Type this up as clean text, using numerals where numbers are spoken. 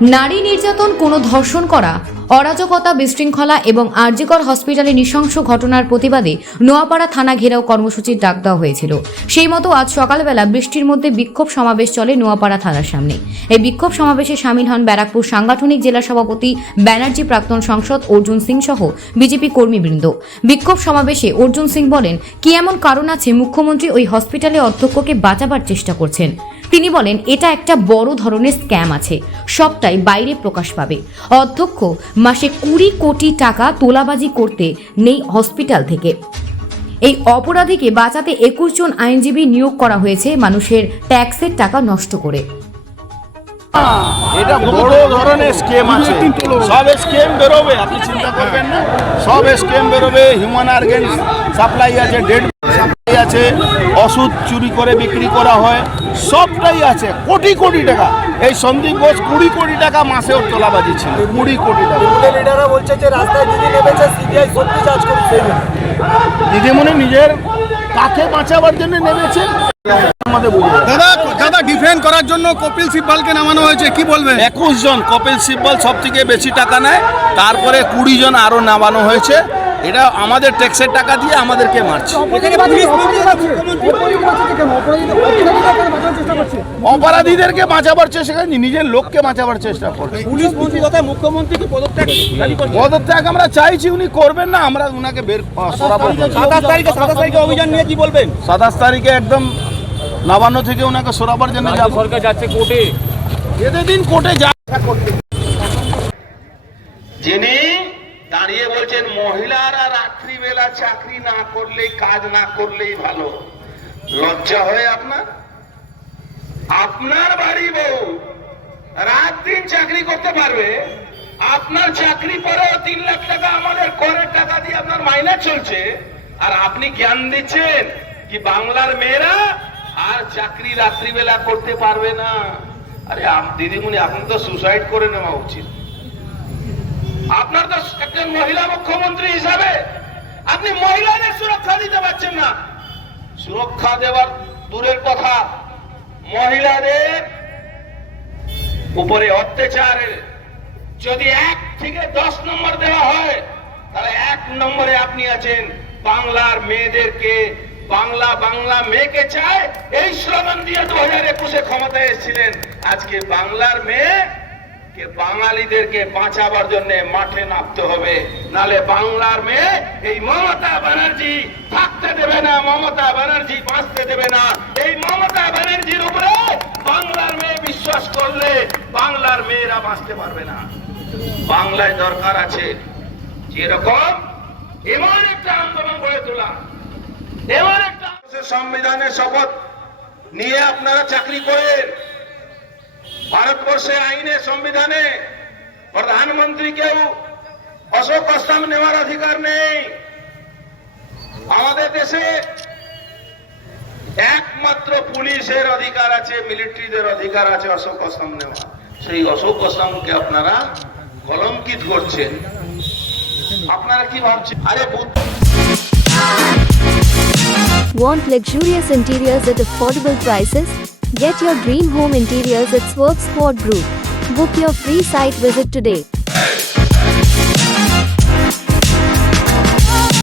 নারী নির্যাতন, কোনো ধর্ষণ করা, অরাজকতা, বিশৃঙ্খলা এবং আরজিকর হসপিটালে নৃশংস ঘটনার প্রতিবাদে নোয়াপাড়া থানা ঘেরাও কর্মসূচির ডাক দেওয়া হয়েছিল। সেই মতো আজ সকালবেলা বৃষ্টির মধ্যে বিক্ষোভ সমাবেশ চলে নোয়াপাড়া থানার সামনে। এই বিক্ষোভ সমাবেশে সামিল হন ব্যারাকপুর সাংগঠনিক জেলা সভাপতি ব্যানার্জি, প্রাক্তন সাংসদ অর্জুন সিং সহ বিজেপি কর্মীবৃন্দ। বিক্ষোভ সমাবেশে অর্জুন সিং বলেন, কি এমন কারণ আছে মুখ্যমন্ত্রী ওই হসপিটালে অধ্যক্ষকে বাঁচাবার চেষ্টা করছেন। তিনি বলেন, এটা একটা বড় ধরনের স্ক্যাম আছে, সবটাই বাইরে প্রকাশ পাবে। অধ্যক্ষ মাসে 20 কোটি টাকা তোলাবাজি করতে নেই হসপিটাল থেকে। এই অপরাধীকে বাঁচাতে 21 জন আইনজীবী নিয়োগ করা হয়েছে মানুষের ট্যাক্সের টাকা নষ্ট করে। এটা বড় ধরনের স্কেম আছে, সব স্কেম বেরোবে, আপনি চিন্তা করবেন না। সব স্কেম বেরোবে। হিউম্যান অর্গান সাপ্লাই আছে, ডেড সাপ্লাই আছে, ওষুধ চুরি করে বিক্রি করা হয়, সবটাই আছে। কোটি কোটি টাকা। এই সন্দীপ ঘোষ 20 কোটি টাকা মাসে ওর তোলাবাজি ছিল। 20 কোটি টাকা। লিডাররা বলছে যে রাস্তায় দিদি নেমেছে, সিবিআই সত্যি চার্জ করছে। দিদিমণি নিজের কাকে বাঁচাবার জন্য নেমেছে আমাদের বুঝে। দাদা ডিফেন্ড করার জন্য কপিল সিব্বলকে নামানো হয়েছে, কি বলবেন? 21 জন। কপিল সিব্বল সব থেকে বেশি টাকা নেয়, তারপরে 20 জন আরো নামানো হয়েছে। এটা আমাদের ট্যাক্সের টাকা দিয়ে আমাদেরকে মারছে। অপরাধীদেরকে বাঁচাবার চেষ্টা করে, নিজের লোককে বাঁচাবার চেষ্টা করছে। পুলিশ মন্ত্রী তথা মুখ্যমন্ত্রীকে পদত্যাগ আমরা চাইছি, উনি করবেন না, আমরা উনাকে বের 27 তারিখে অভিযান নিয়ে কি বলবেন? 27 তারিখে একদম নবান্ন থেকে উনাকে সরাবার জন্য সরকার যাচ্ছে কোর্টে, যেতে দিন কোর্টে যা। যিনি দাঁড়িয়ে বলছেন মহিলারা রাত্রিবেলা চাকরি না করলেই, কাজ না করলেই ভালো। লজ্জা হয় আপনার? আপনার বাড়ি বউ রাত দিন চাকরি করতে পারবে, আপনার চাকরি পরেও 3 লাখ টাকা আমাদের করের টাকা দিয়ে আপনার মাইনে চলছে, আর আপনি জ্ঞান দিচ্ছেন কি বাংলার মেয়েরা আর চাকরি রাত্রিবেলা করতে পারবে না। আরে দিদিমণি, আপনি তো সুসাইড করে নেওয়া উচিত। আপনার তো একজন মহিলা মুখ্যমন্ত্রী হিসাবে আপনি মহিলাদের সুরক্ষা দিতে পারছেন না। সুরক্ষা দেওয়ার দূরের কথা, মহিলাদের উপরে অত্যাচারের যদি 1 থেকে 10 নম্বর দেওয়া হয়, তাহলে 1 নম্বরে আপনি আছেন। বাংলার মেয়েদেরকে, বাংলা মেয়েকে চায়, এই স্লোগান দিয়ে 2021-এ ক্ষমতায় এসেছিলেন। আজকে বাংলার মেয়ে বাঙালিদেরকে বাঁচাবার জন্য মাঠে নামতে হবে, নালে বাংলার মেয়ে এই মমতা ব্যানার্জি থাকতে দেবে না, মমতা ব্যানার্জি বাঁচতে দেবে না। এই মমতা ব্যানার্জির উপরে বাংলার মেয়ে বিশ্বাস করলে বাংলার মেয়েরা বাঁচতে পারবে না। বাংলায় দরকার আছে যেরকম এমন একটা আন্দোলন গড়ে তোলা, এমন একটা সংবিধানের শপথ নিয়ে আপনারা চাকরি করেন। ভারতবর্ষে আইনে, সংবিধানে প্রধানমন্ত্রীকেও অশোক স্তম্ভ নেওয়ার অধিকার নেই। আমাদের দেশে একমাত্র পুলিশের অধিকার আছে, মিলিটারিদের অধিকার আছে অশোক স্তম্ভ নেওয়া। সেই অশোক স্তম্ভকে আপনারা কলঙ্কিত করছেন। আপনারা কি ভাবছেন? আরে Want luxurious interiors at affordable prices? Get your dream home interiors at Swerve Sport Group. Book your free site visit today.